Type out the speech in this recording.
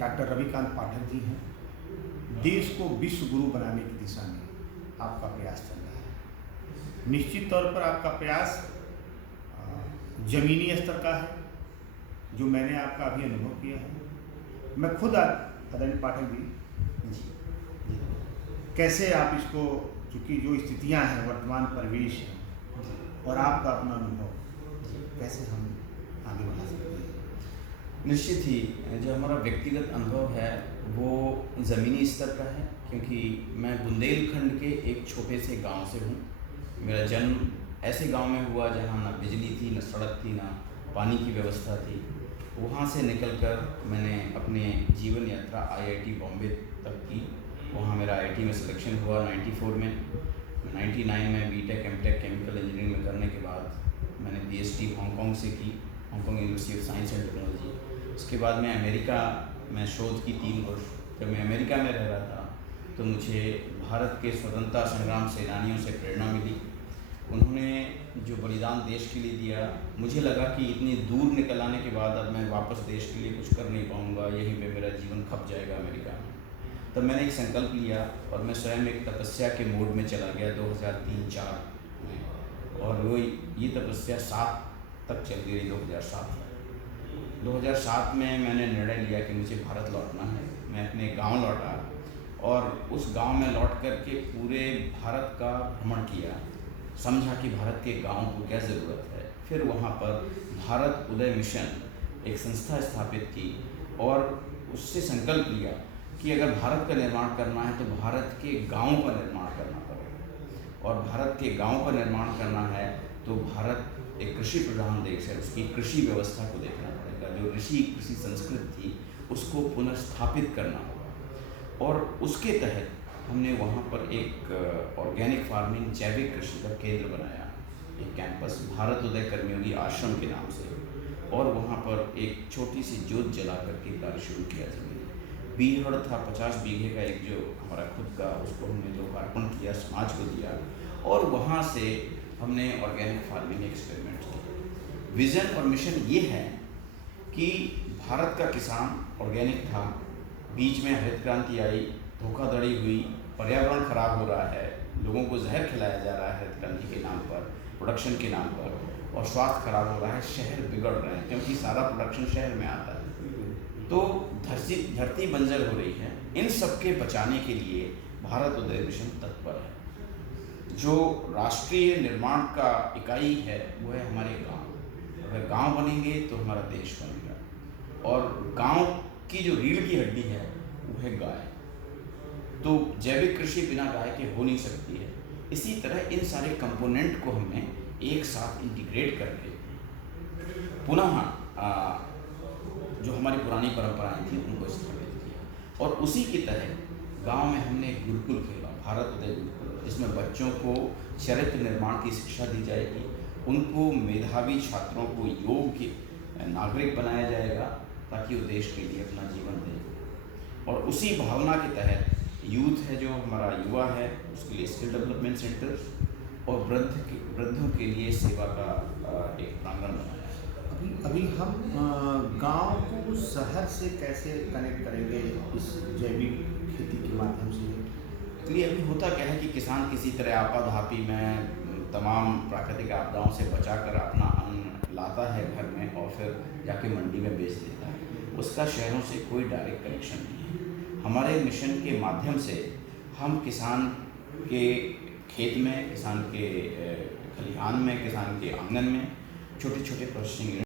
Doctor Ravikant Pathak ji हैं। देश को विश्व गुरु बनाने की दिशा में आपका प्रयास चल रहा है। निश्चित तौर पर आपका प्रयास ज़मीनी स्तर का है, जो मैंने आपका अभी अनुभव किया है। मैं खुद आदरणीय पाठक जी, कैसे आप इसको, चूँकि जो स्थितियाँ हैं, वर्तमान परिवेश है और आपका अपना अनुभव, कैसे हम आगे बढ़ा सकते हैं? निश्चित ही जो हमारा व्यक्तिगत अनुभव है वो ज़मीनी स्तर का है, क्योंकि मैं बुंदेलखंड के एक छोटे से गांव से हूँ। मेरा जन्म ऐसे गांव में हुआ जहाँ ना बिजली थी, ना सड़क थी, ना पानी की व्यवस्था थी। वहाँ से निकलकर मैंने अपने जीवन यात्रा IIT बॉम्बे तक की। वहाँ मेरा IIT में सिलेक्शन हुआ 94 में। 99 में BTech MTech केमिकल इंजीनियरिंग में करने के बाद मैंने PhD हांगकांग से की, Hong Kong university of science and technology. उसके बाद मैं अमेरिका में शोध की 3 वर्ष। जब मैं अमेरिका में रह रहा था तो मुझे भारत के स्वतंत्रता संग्राम सेनानियों से प्रेरणा मिली। उन्होंने जो बलिदान देश के लिए दिया, मुझे लगा कि इतनी दूर निकल आने के बाद अब मैं वापस देश के लिए कुछ कर नहीं पाऊँगा, यहीं पे मेरा जीवन खप जाएगा अमेरिका में। तब मैंने एक संकल्प लिया और मैं स्वयं एक तपस्या के मोड में चला गया 2003-04 में, और वो ये तपस्या 7 तक चल गई। 2007 में मैंने निर्णय लिया कि मुझे भारत लौटना है। मैं अपने गांव लौटा और उस गांव में लौट कर के पूरे भारत का भ्रमण किया, समझा कि भारत के गांव को क्या ज़रूरत है। फिर वहाँ पर भारत उदय मिशन एक संस्था स्थापित की और उससे संकल्प लिया कि अगर भारत का निर्माण करना है तो भारत के गाँव का निर्माण करना पड़ेगा, और भारत के गाँव का निर्माण करना है तो भारत एक कृषि प्रधान देश है, उसकी कृषि व्यवस्था को देखना पड़ेगा। जो कृषि संस्कृति थी उसको पुनर्स्थापित करना होगा, और उसके तहत हमने वहाँ पर एक ऑर्गेनिक फार्मिंग, जैविक कृषि का केंद्र बनाया, एक कैंपस भारत उदय कर्मयोगी आश्रम के नाम से, और वहाँ पर एक छोटी सी जोत जला करके कार्य शुरू किया। जमीन बीहड़ था 50 बीघे का, एक जो हमारा खुद का, उसको हमने लोकार्पण किया, समाज को दिया, और वहाँ से हमने ऑर्गेनिक फार्मिंग एक्सपेरिमेंट किया। विज़न और मिशन ये है कि भारत का किसान ऑर्गेनिक था, बीच में हरित क्रांति आई, धोखाधड़ी हुई, पर्यावरण खराब हो रहा है, लोगों को जहर खिलाया जा रहा है हरित क्रांति के नाम पर, प्रोडक्शन के नाम पर, और स्वास्थ्य खराब हो रहा है, शहर बिगड़ रहे हैं क्योंकि सारा प्रोडक्शन शहर में आता है, तो धरती बंजर हो रही है। इन सब के बचाने के लिए भारत उदय मिशन तत्पर है। जो राष्ट्रीय निर्माण का इकाई है वो है हमारे गांव। अगर गांव बनेंगे तो हमारा देश बनेगा, और गांव की जो रीढ़ की हड्डी है वो है गाय। तो जैविक कृषि बिना गाय के हो नहीं सकती है। इसी तरह इन सारे कंपोनेंट को हमने एक साथ इंटीग्रेट करके पुनः जो हमारी पुरानी परंपराएं थी उनको स्थापित किया, और उसी की तरह गांव में हमने एक गुरुकुल खोला, भारत उदय गुरुकुल, जिसमें बच्चों को चरित्र निर्माण की शिक्षा दी जाएगी, उनको मेधावी छात्रों को योग्य नागरिक बनाया जाएगा ताकि वो देश के लिए अपना जीवन दें। और उसी भावना के तहत यूथ है, जो हमारा युवा है, उसके लिए स्किल डेवलपमेंट सेंटर्स, और वृद्धों के लिए सेवा का एक प्रांगण बनाया। अभी हम गांव को शहर से कैसे कनेक्ट करेंगे इस जैविक खेती के माध्यम से? इसलिए अभी होता क्या है कि किसान किसी तरह आपाधापी में तमाम प्राकृतिक आपदाओं से बचाकर अपना अन्न लाता है घर में, और फिर जाके मंडी में बेच देता है। उसका शहरों से कोई डायरेक्ट कनेक्शन नहीं है। हमारे मिशन के माध्यम से हम किसान के खेत में, किसान के खलिहान में, किसान के आंगन में छोटे छोटे प्रोसेसिंग